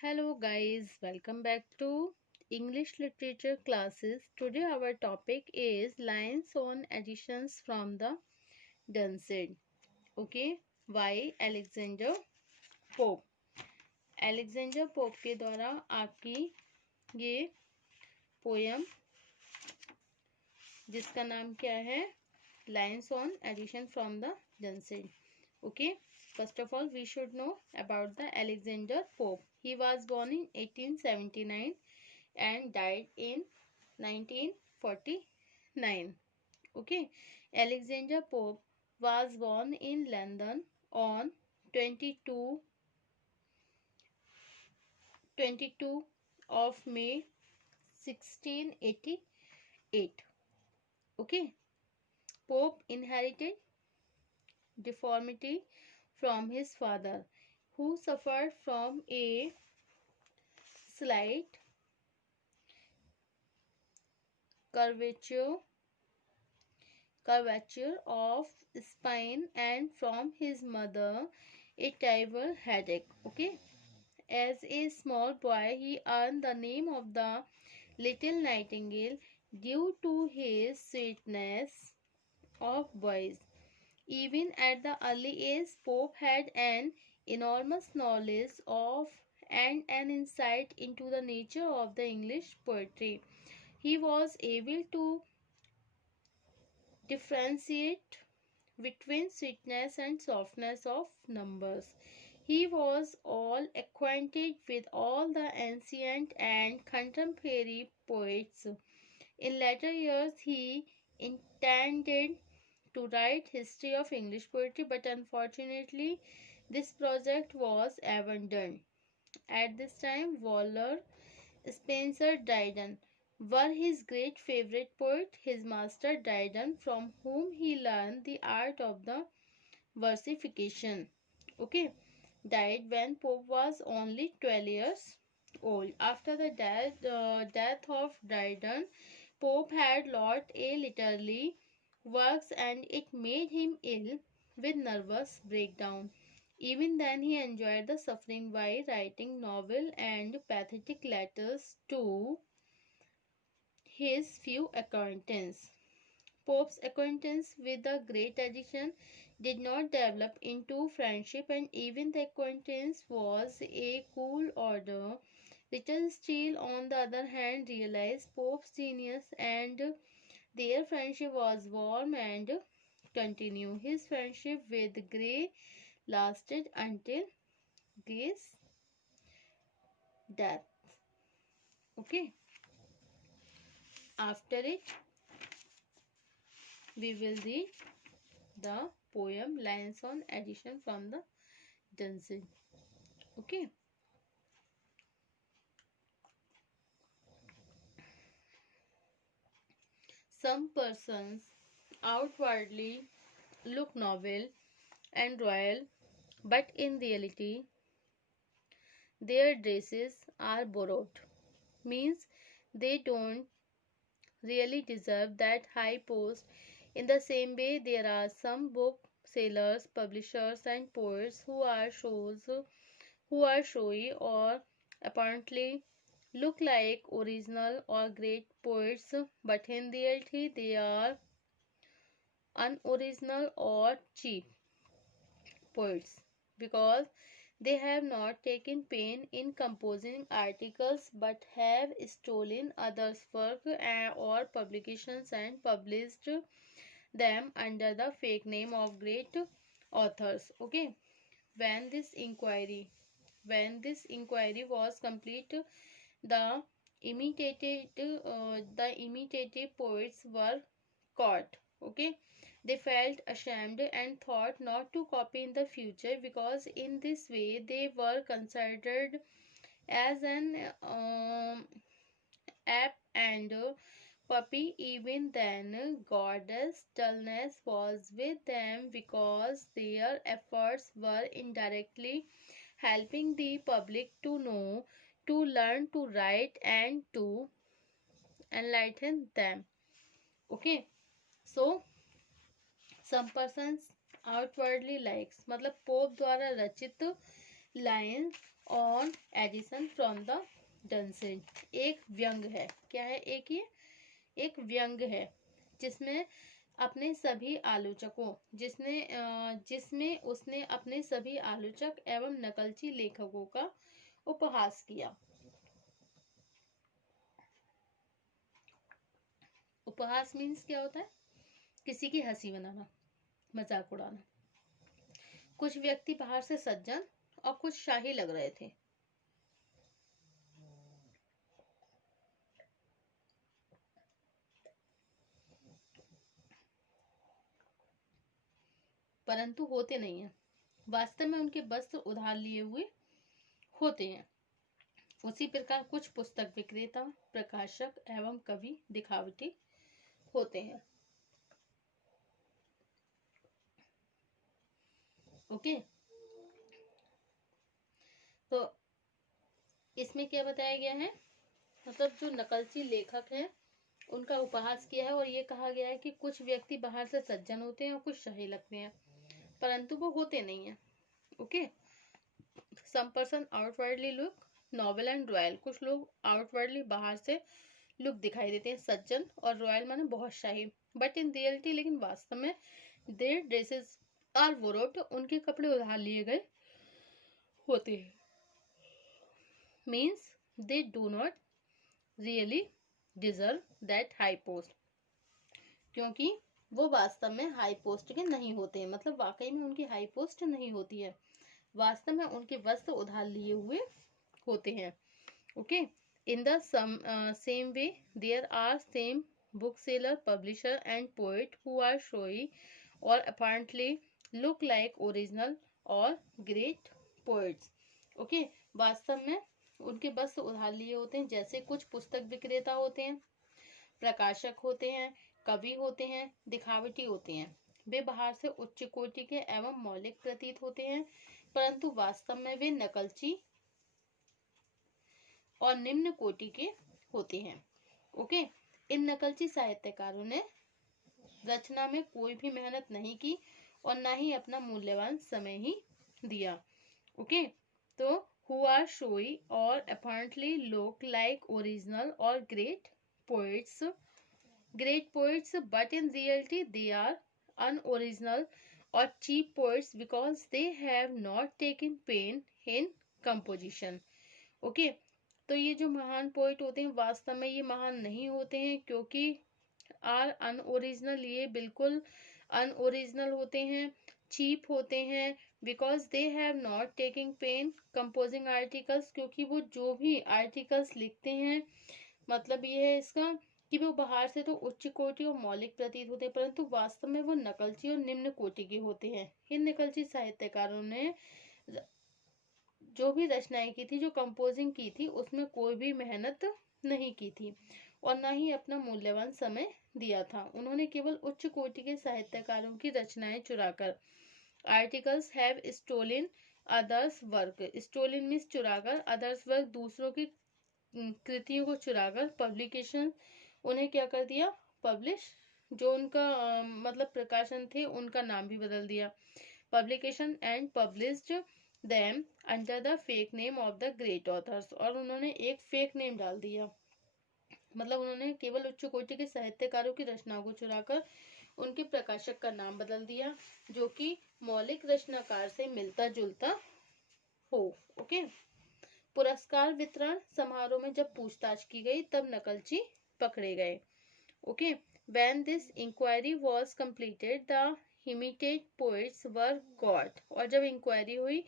Hello guys, welcome back to English literature classes. Today our topic is lines on editions from the Dunsand. Okay, by Alexander Pope. Alexander Pope के द्वारा आपकी ये poem जिसका नाम क्या है Lines on edition from the Dunsand. Okay, first of all we should know about the Alexander Pope. He was born in 1879 and died in 1949. Okay, Alexander Pope was born in London on 22 of May 1688. Okay, Pope inherited deformity from his father, who suffered from a slight curvature of spine, and from his mother a terrible headache. Okay, as a small boy he earned the name of the little nightingale due to his sweetness of voice. Even at the early age, Pope had an enormous knowledge of and an insight into the nature of the English poetry. He was able to differentiate between sweetness and softness of numbers. He was all acquainted with all the ancient and contemporary poets. In later years, he intended to write history of English poetry, but unfortunately, this project was abandoned. At this time, Waller, Spencer Dryden were his great favorite poet. His master Dryden, from whom he learned the art of the versification, okay, died when Pope was only 12 years old. After the death of Dryden, Pope had lost a literary works and it made him ill with nervous breakdown. Even then he enjoyed the suffering by writing novel and pathetic letters to his few acquaintances. Pope's acquaintance with the great edition did not develop into friendship, and even the acquaintance was a cool order. Richard Steele, on the other hand, realized Pope's genius, and their friendship was warm and continued. His friendship with Gray lasted until Gray's death. Okay, after it, we will read the poem Lines on Edition from the Dunsand. Okay. Some persons outwardly look noble and royal, but in reality, their dresses are borrowed. Means they don't really deserve that high post. In the same way, there are some book sellers, publishers, and poets who are showy or apparently look like original or great poets, but in reality they are unoriginal or cheap poets because they have not taken pain in composing articles but have stolen others' work or publications and published them under the fake name of great authors. Okay, when this inquiry when this inquiry was complete, the imitative poets were caught. Okay, they felt ashamed and thought not to copy in the future because in this way they were considered as an ape and puppy. Even then, goddess dullness was with them because their efforts were indirectly helping the public to know, to learn to write, and to enlighten them. Okay, so some persons outwardly likes मतलब Pope द्वारा रचित line on Addison from the Dunciad. एक व्यंग है, क्या है, एक ये एक व्यंग है जिसमें अपने सभी आलोचकों जिसमें उसने अपने सभी आलोचक एवं नकलची लेखकों का उपहास किया। उपहास मीन्स क्या होता है, किसी की हंसी बनाना, मजाक उड़ाना। कुछ व्यक्ति बाहर से सज्जन और कुछ शाही लग रहे थे, परंतु होते नहीं हैं। वास्तव में उनके वस्त्र उधार लिए हुए होते हैं। उसी प्रकार कुछ पुस्तक विक्रेता, प्रकाशक एवं कवि दिखावटी होते हैं। ओके, तो इसमें क्या बताया गया है, मतलब जो नकलची लेखक हैं उनका उपहास किया है और ये कहा गया है कि कुछ व्यक्ति बाहर से सज्जन होते हैं और कुछ शाही लगते हैं, परंतु वो होते नहीं हैं। Okay, some person outwardly look noble and royal. कुछ लोग आउटवर्डली बाहर से लुक दिखाई देते हैं सज्जन, और रॉयल माने बहुत शाही, बट इन रियलिटी लेकिन वास्तव में देयर ड्रेसेस आर बोरोड, उनके कपड़े उधार लिए गए होते हैं। Means they do not really deserve that high post, क्योंकि वो वास्तव में हाई पोस्ट के नहीं होते हैं, मतलब वाकई में उनकी हाई पोस्ट नहीं होती है, वास्तव में उनके वस्त्र उधार लिए हुए होते हैं। Okay, in the same way there are same bookseller, publisher and poet who are showy or apparently look like original or great poets. Okay, वास्तव में उनके वस्त्र उधार लिए होते हैं, जैसे कुछ पुस्तक विक्रेता होते हैं, प्रकाशक होते हैं, कवि होते हैं, दिखावटी होते हैं। वे बाहर से उच्च कोटि के एवं मौलिक प्रतीत होते हैं, परंतु वास्तव में वे नकलची और निम्न कोटि के होते हैं। ओके, इन नकलची साहित्यकारों ने रचना में कोई भी मेहनत नहीं की और ना ही अपना मूल्यवान समय ही दिया। ओके, तो हु आर शोई और अपैरेंटली लुक लाइक ओरिजिनल और great poets but in reality they are unoriginal और cheap poets because they have not taken pain in composition. Okay, तो ये जो महान पोइट होते हैं वास्तव में ये महान नहीं होते हैं, क्योंकि आर अनओरिजिनल, ये बिल्कुल अनओरिजिनल होते हैं, चीप होते हैं, because they have not taking pain composing articles, क्योंकि वो जो भी आर्टिकल्स लिखते हैं, मतलब ये है इसका कि वो बाहर से तो उच्च कोटि और मौलिक प्रतीत होते हैं, परंतु वास्तव में वो नकलची और निम्न कोटि के होते हैं। इन नकलची साहित्यकारों ने जो भी रचनाएं की थी, जो कंपोजिंग की थी, उसमें कोई भी मेहनत नहीं की थी और ना ही अपना मूल्यवान समय दिया था। उन्होंने केवल उच्च कोटि के साहित्यकारों की रचनाएं चुराकर, articles have stolen others work, stolen means चुराकर, अदर्स वर्क दूसरों की कृतियों को चुराकर, पब्लिकेशन उन्हें क्या कर दिया, पब्लिश, जो उनका मतलब प्रकाशन थे उनका नाम भी बदल दिया, publication and published them under the fake name of the great authors, और उन्होंने एक फेक नेम डाल दिया, मतलब उन्होंने केवल उच्च कोटि के साहित्यकारों की रचनाओं को चुराकर उनके प्रकाशक का नाम बदल दिया, जो कि मौलिक रचनाकार से मिलता जुलता हो। ओके, पुरस्कार वितरण समारोह में जब पूछताछ की गई तब नकलची पकड़े गए। Okay, when this inquiry was completed the imitate poets were caught, और जब इंक्वायरी हुई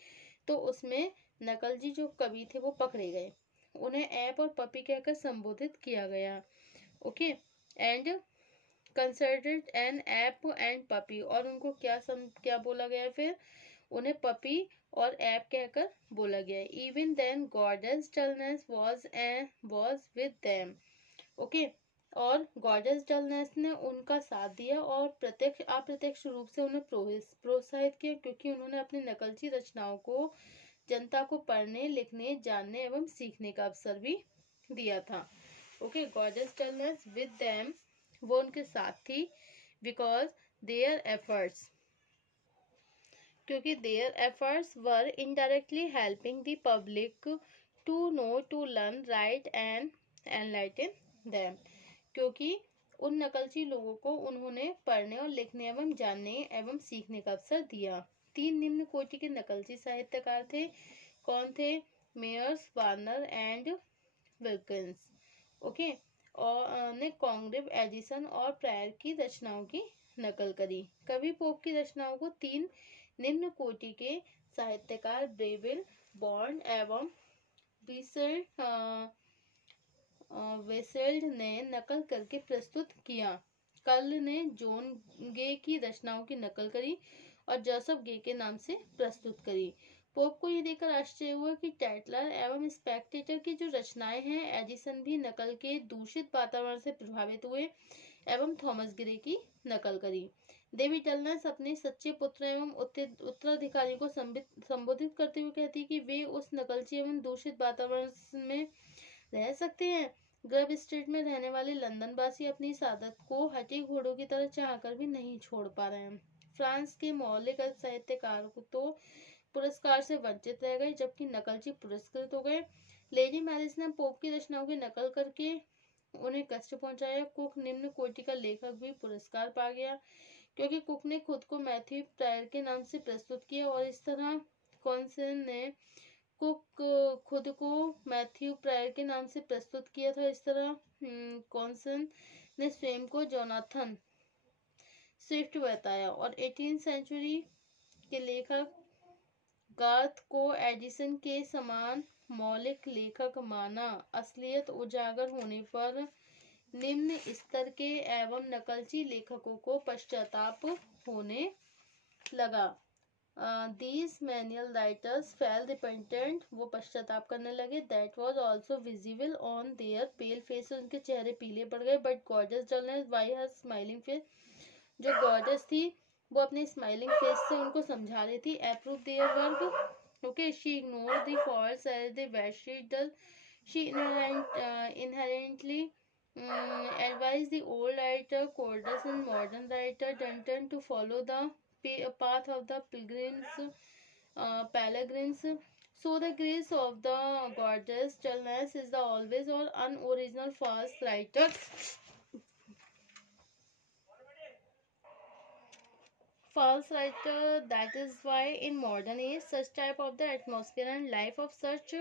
तो उसमें नकलची जो कवि थे वो पकड़े गए, उन्हें ऐप और पपी कहकर संबोधित किया गया। Okay, and considered an app and puppy, और उनको क्या बोला गया, फिर उन्हें पपी और ऐप कहकर बोला गया। Even then goddess dullness was with them. Okay, और गॉडेस डलनेस ने उनका साथ दिया और प्रत्यक्ष अप्रत्यक्ष रूप से उन्हें प्रोत्साहित किया, क्योंकि उन्होंने अपनी नकलची रचनाओं को जनता को पढ़ने, लिखने, जानने एवं सीखने का अवसर भी दिया था। Okay, goddess dullness with them, वो उनके साथ थी, बिकॉज देयर एफर्ट्स, क्योंकि their efforts were indirectly helping the public to know, to learn, write and enlighten them. क्योंकि उन नकलची लोगों को उन्होंने पढ़ने और लिखने एवं जानने एवं सीखने का अवसर दिया। 3 निम्न कोटि के नकलची साहित्यकार थे। कौन थे? Mayers, Warner and Wilkins. Okay. और ने कॉन्ग्रेव, एडिसन और प्रायर की रचनाओं की नकल करी। कवि पोप की रचनाओं को 3 निम्न कोटि के साहित्यकार ब्रेविल, बॉन्ड एवं वेसेल्ड ने नकल करके प्रस्तुत किया। कर्ल ने जॉन गे की रचनाओं की नकल करी और जोसेफ गे के नाम से प्रस्तुत करी। पोप को ये देखकर आश्चर्य हुआ कि टैटलर एवं स्पेक्टेटर की जो रचनाएं हैं, एडिसन भी नकल के दूषित वातावरण से प्रभावित हुए एवं थॉमस ग्रे की नकल करी। देवी टलनेस अपने सच्चे पुत्र एवं उत्तराधिकारी को संबोधित करते हुए कहती कि वे उस नकलची एवं दूषित वातावरण में रह सकते हैं। ग्रब स्ट्रीट में रहने वाले लंदन वासी अपनी सादत को हटी घोड़ों की तरह चाहकर भी नहीं छोड़ पा रहे हैं। फ्रांस के मौलिक साहित्यकार तो पुरस्कार से वंचित रह गए, जबकि नकलची पुरस्कृत हो गए। लेडी मैरिज ने पोप की रचनाओं की नकल करके उन्हें कष्ट पहुंचाया। कुक निम्न कोटि का लेखक भी पुरस्कार पा गया, क्योंकि कुक ने खुद को मैथ्यू प्रायर के नाम से प्रस्तुत किया और इस तरह कॉन्सन ने कुक खुद को मैथ्यू प्रायर के नाम से प्रस्तुत किया था। इस तरह कॉन्सन ने स्वयं को जोनाथन स्विफ्ट बताया और 18वीं सेंचुरी के लेखक गार्थ को एडिसन के समान मौलिक लेखक माना। असलियत उजागर होने पर निम्न स्तर के एवं नकलची लेखकों को पश्चाताप होने लगा। These manual writers felt repentant, वो पश्चाताप करने लगे। That was also visible on their pale faces, उनके चेहरे पीले पड़ गए। But gorgeous dullness by her smiling face, जो gorgeous थी वो अपने स्माइलिंग फेस से उनको समझा रही थी। Approve their work, okay, she ignored the faults as they were. She inherently advised the old writer Cordus and modern writer Dunton to follow the path of the pilgrims. So the grace of the goddess Chalnas is the always or unoriginal false writer. False writer. That is why in modern age such type of the atmosphere and life of such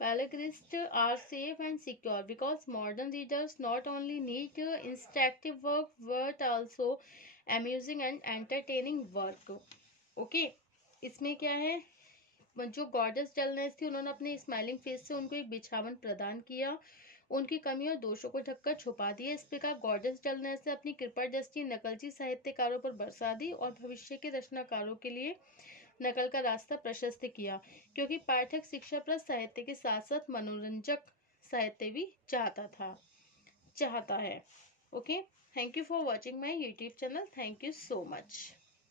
Palagists are safe and secure, because modern readers not only need instructive work but also amusing and entertaining work. Okay, इसमें क्या है, जो goddess dullness थी उन्होंने अपने smiling face से उनको एक बिछावन प्रदान किया, उनकी कमी और दोषों को ढककर छुपा दिया। इस प्रकार गॉडेस डलनेस ने अपनी कृपा दृष्टि नकलची साहित्यकारों पर बरसा दी और भविष्य के रचनाकारों के लिए नकल का रास्ता प्रशस्त किया, क्योंकि पाठक शिक्षाप्रद साहित्य के साथ साथ मनोरंजक साहित्य भी चाहता है। Okay, thank you for watching my YouTube channel. Thank you so much.